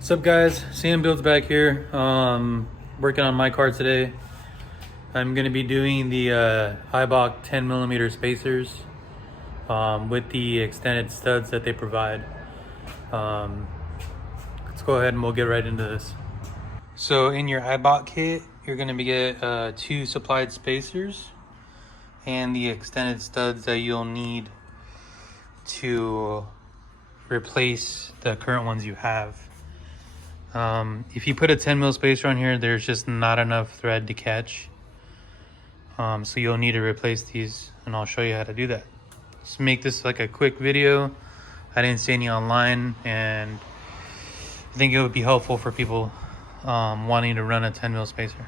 What's up, guys? Sam Builds back here. Working on my car today. I'm going to be doing the Eibach 10mm spacers with the extended studs that they provide. Let's go ahead and we'll get right into this. So in your Eibach kit, you're going to get 2 supplied spacers and the extended studs that you'll need to replace the current ones you have. If you put a 10mm spacer on here, there's just not enough thread to catch. So you'll need to replace these, and I'll show you how to do that. Just make this like a quick video. I didn't see any online, and I think it would be helpful for people wanting to run a 10mm spacer.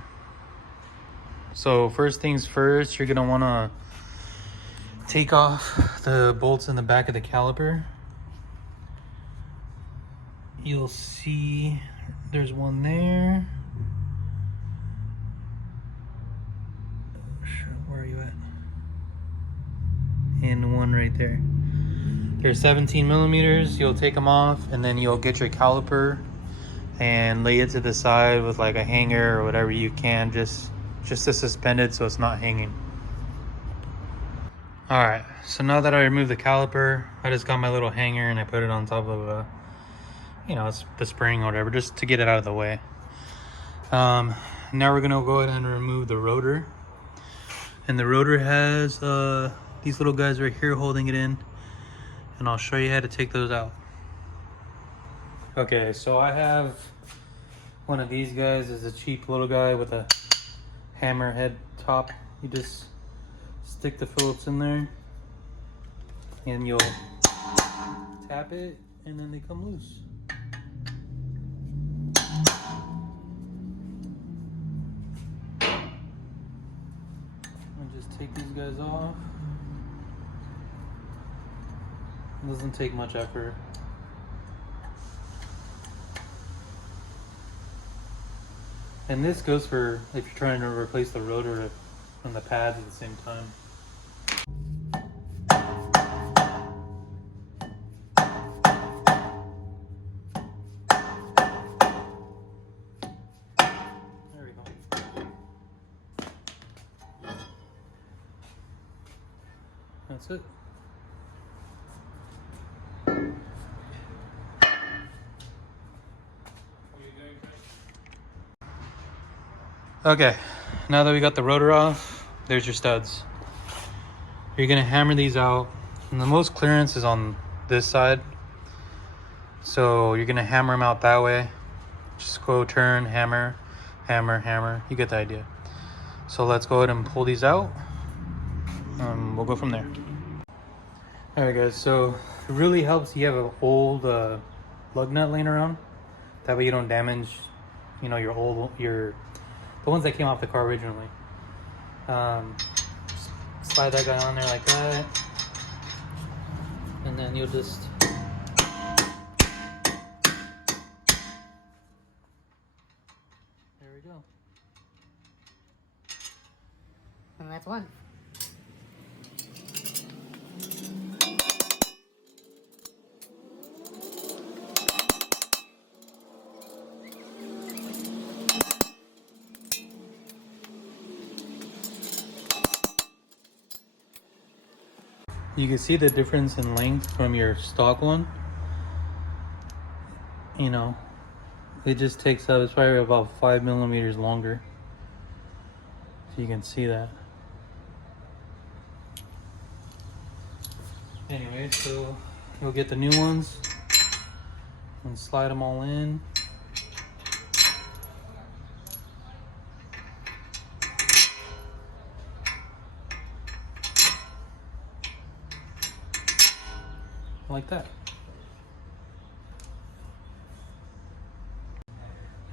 So first things first, you're gonna wanna take off the bolts in the back of the caliper. You'll see there's one there. Where are you at? And one right there. They're 17mm. You'll take them off, and then you'll get your caliper and lay it to the side with like a hanger or whatever you can, just to suspend it so it's not hanging. All right, so now that I removed the caliper, I just got my little hanger and I put it on top of it's the spring or whatever, just to get it out of the way. Now we're gonna go ahead and remove the rotor. And the rotor has these little guys right here holding it in. And I'll show you how to take those out. Okay, so I have one of these guys. Is a cheap little guy with a hammerhead top. You just stick the Phillips in there and you'll tap it and then they come loose. Just take these guys off. It doesn't take much effort. And this goes for if you're trying to replace the rotor and the pads at the same time. There we go. That's it. Okay, now that we got the rotor off, there's your studs. You're gonna hammer these out, and the most clearance is on this side. So you're gonna hammer them out that way. Just go turn, hammer, hammer, hammer. You get the idea. So let's go ahead and pull these out. We'll go from there. All right, guys, so it really helps you have an old lug nut laying around. That way you don't damage, the ones that came off the car originally. Slide that guy on there like that. And then you'll just... There we go. And that's one. You can see the difference in length from your stock one. It just takes up, it's probably about 5mm longer. So you can see that. Anyway, so you'll get the new ones and slide them all in. Like that.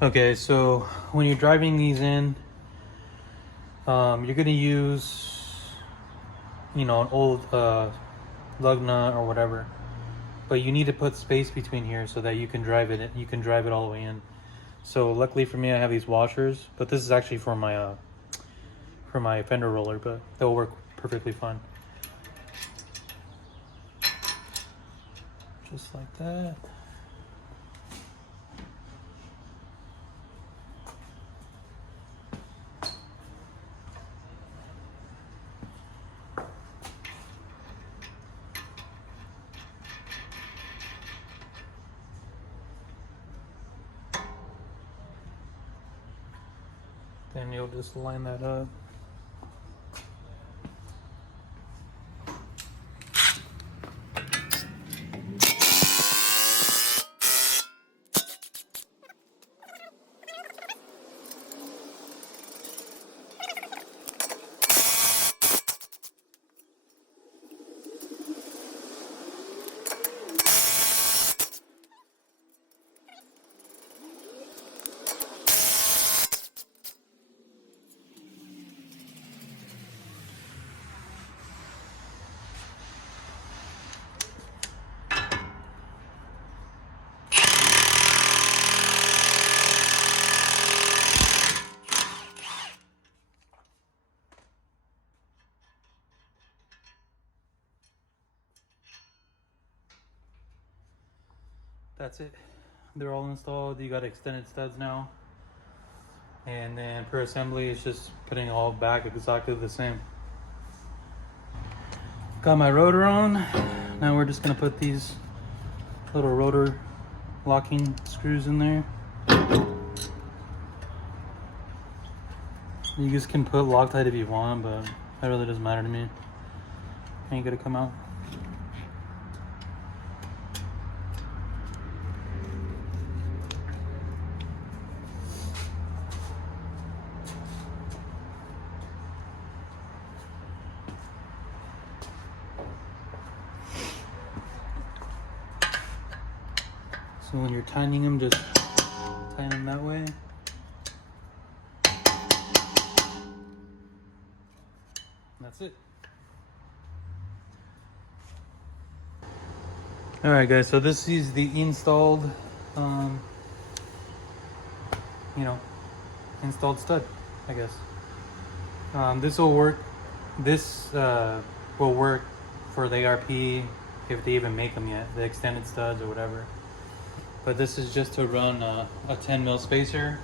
Okay, so when you're driving these in, you're gonna use, an old lug nut or whatever, but you need to put space between here so that you can drive it. You can drive it all the way in. So luckily for me, I have these washers, but this is actually for my fender roller, but they'll work perfectly fine. Just like that. Then you'll just line that up. That's it. They're all installed. You got extended studs now. And then per assembly, it's just putting it all back exactly the same. Got my rotor on. Now we're just gonna put these little rotor locking screws in there. You just can put Loctite if you want, but that really doesn't matter to me. Ain't gonna come out. So when you're tightening them, just tighten them that way. And that's it. All right, guys. So this is the installed, installed stud, I guess. This will work. This will work for the ARP if they even make them yet, the extended studs or whatever. But this is just to run a 10 mil spacer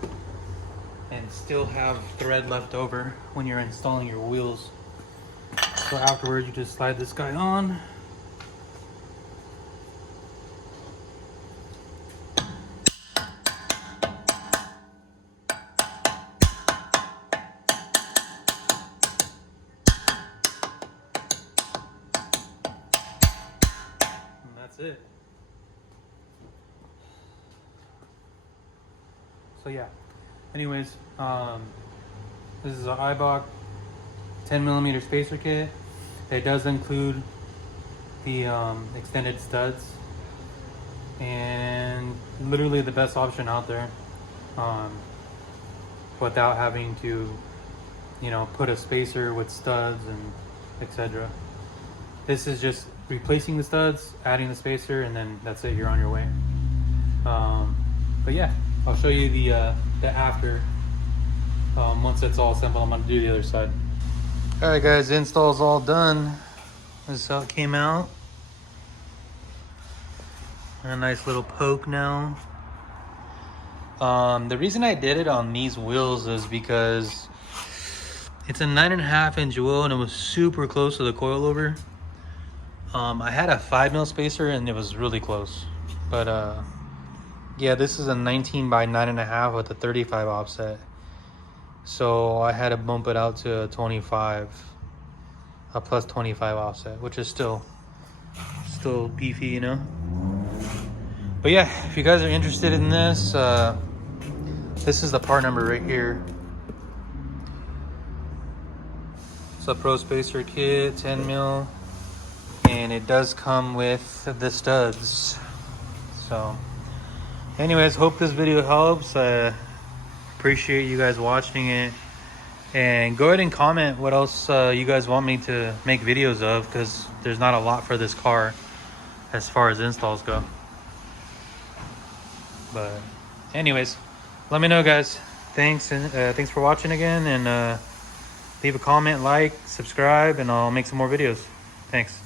and still have thread left over when you're installing your wheels. So afterwards, you just slide this guy on. And that's it. So yeah, anyways, this is an Eibach 10 millimeter spacer kit. It does include the extended studs, and literally the best option out there, without having to, put a spacer with studs and etc. This is just replacing the studs, adding the spacer, and then that's it. You're on your way. But yeah, I'll show you the after. Once it's all assembled, I'm gonna do the other side. All right, guys, install's all done. This is how it came out. A nice little poke now. The reason I did it on these wheels is because it's a 9.5 inch wheel and it was super close to the coilover. I had a 5 mil spacer and it was really close, but yeah, this is a 19 by 9.5 with a 35 offset. So I had to bump it out to a 25, a plus 25 offset, which is still beefy, But yeah, if you guys are interested in this, this is the part number right here. It's a Pro Spacer kit, 10 mil, and it does come with the studs. So anyways, hope this video helps. Appreciate you guys watching it, and go ahead and comment what else you guys want me to make videos of, because there's not a lot for this car as far as installs go. But anyways, let me know, guys. Thanks, and thanks for watching again, and leave a comment, like, subscribe, and I'll make some more videos. Thanks.